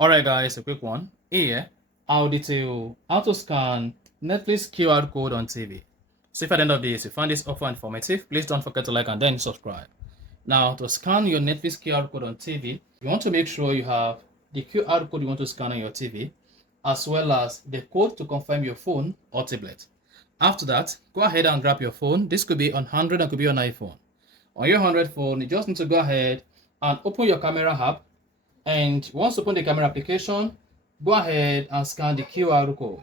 Alright guys, a quick one. Here, I'll detail how to scan Netflix QR code on TV. So if at the end of this you find this offer informative, please don't forget to like and then subscribe. Now, to scan your Netflix QR code on TV, you want to make sure you have the QR code you want to scan on your TV, as well as the code to confirm your phone or tablet. After that, go ahead and grab your phone. This could be on Android and could be on iPhone. On your Android phone, you just need to go ahead and open your camera app. And once you open the camera application, go ahead and scan the QR code.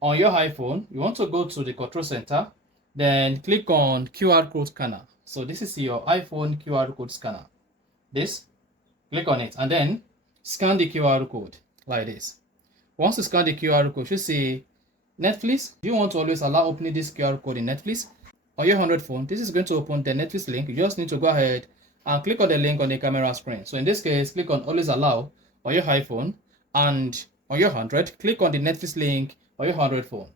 On your iPhone, you want to go to the control center, then click on QR code scanner. So this is your iPhone QR code scanner. Click on it and then scan the QR code like this. Once you scan the QR code, you see Netflix. Do you want to always allow opening this QR code in Netflix? On your Android phone, this is going to open the Netflix link. You just need to go ahead and click on the link on the camera screen. So in this case, click on always allow on your iPhone, and on your Android, click on the Netflix link on your Android phone.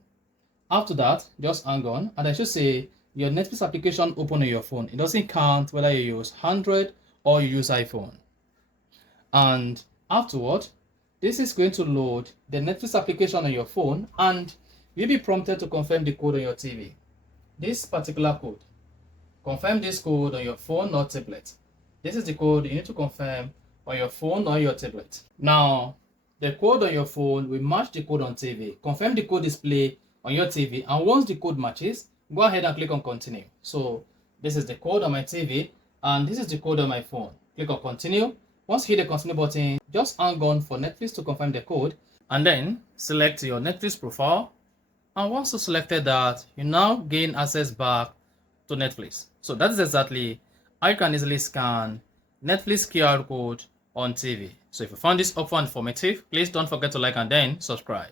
After that, just hang on, and I should say your Netflix application open on your phone. It doesn't count whether you use Android or you use iPhone. And afterward, this is going to load the Netflix application on your phone, and you'll be prompted to confirm the code on your TV. This particular code. Confirm this code on your phone or tablet. This is the code you need to confirm on your phone or your tablet. Now, the code on your phone will match the code on TV. Confirm the code display on your TV, and once the code matches, go ahead and click on continue. So this is the code on my TV, and this is the code on my phone. Click on continue. Once you hit the continue button, just hang on for Netflix to confirm the code, and then select your Netflix profile. And once you selected that, you now gain access back to Netflix. So that is exactly how you can easily scan Netflix QR code on TV. So if you found this offer informative, please don't forget to like and then subscribe.